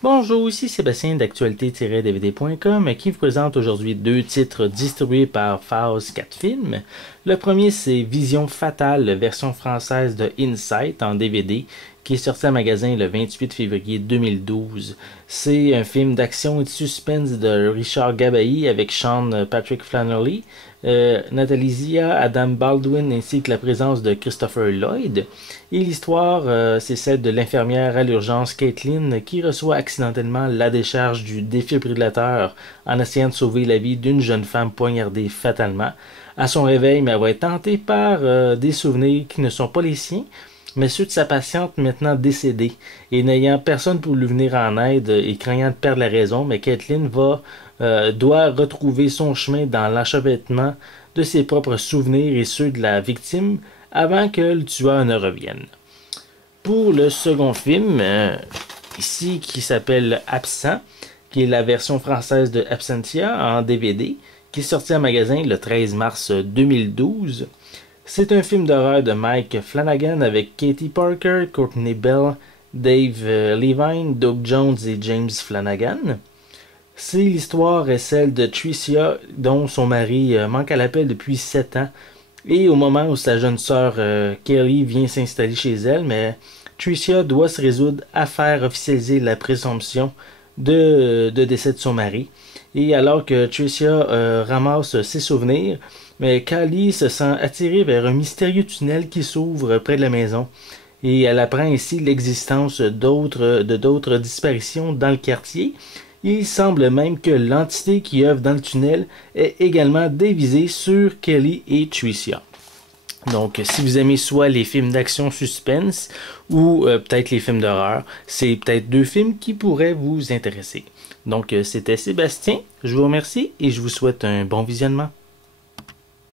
Bonjour, ici Sébastien d'actualité-dvd.com qui vous présente aujourd'hui deux titres distribués par Phase 4 Films. Le premier, c'est Vision Fatale, version française de Insight en DVD, qui est sorti en magasin le 28 février 2012. C'est un film d'action et de suspense de Richard Gabai avec Sean Patrick Flanery, Nathalie Zia, Adam Baldwin ainsi que la présence de Christopher Lloyd. Et l'histoire, c'est celle de l'infirmière à l'urgence Caitlin qui reçoit accidentellement la décharge du défibrillateur en essayant de sauver la vie d'une jeune femme poignardée fatalement. À son réveil, mais elle va être tentée par des souvenirs qui ne sont pas les siens, mais ceux de sa patiente maintenant décédée. Et n'ayant personne pour lui venir en aide et craignant de perdre la raison, mais Caitlin doit retrouver son chemin dans l'enchevêtrement de ses propres souvenirs et ceux de la victime avant que le tueur ne revienne. Pour le second film, ici qui s'appelle Absent, qui est la version française de Absentia en DVD, qui est sorti en magasin le 13 mars 2012. C'est un film d'horreur de Mike Flanagan avec Katie Parker, Courtney Bell, Dave Levine, Doug Jones et James Flanagan. C'est l'histoire est celle de Tricia, dont son mari manque à l'appel depuis 7 ans. Et au moment où sa jeune sœur Kelly vient s'installer chez elle, mais Tricia doit se résoudre à faire officialiser la présomption de décès de son mari. Et alors que Tricia ramasse ses souvenirs, mais Kelly se sent attirée vers un mystérieux tunnel qui s'ouvre près de la maison. Et elle apprend ainsi l'existence d'autres disparitions dans le quartier. Il semble même que l'entité qui œuvre dans le tunnel est également dévisée sur Kelly et Tricia. Donc, si vous aimez soit les films d'action suspense ou peut-être les films d'horreur, c'est peut-être deux films qui pourraient vous intéresser. Donc, c'était Sébastien, je vous remercie et je vous souhaite un bon visionnement.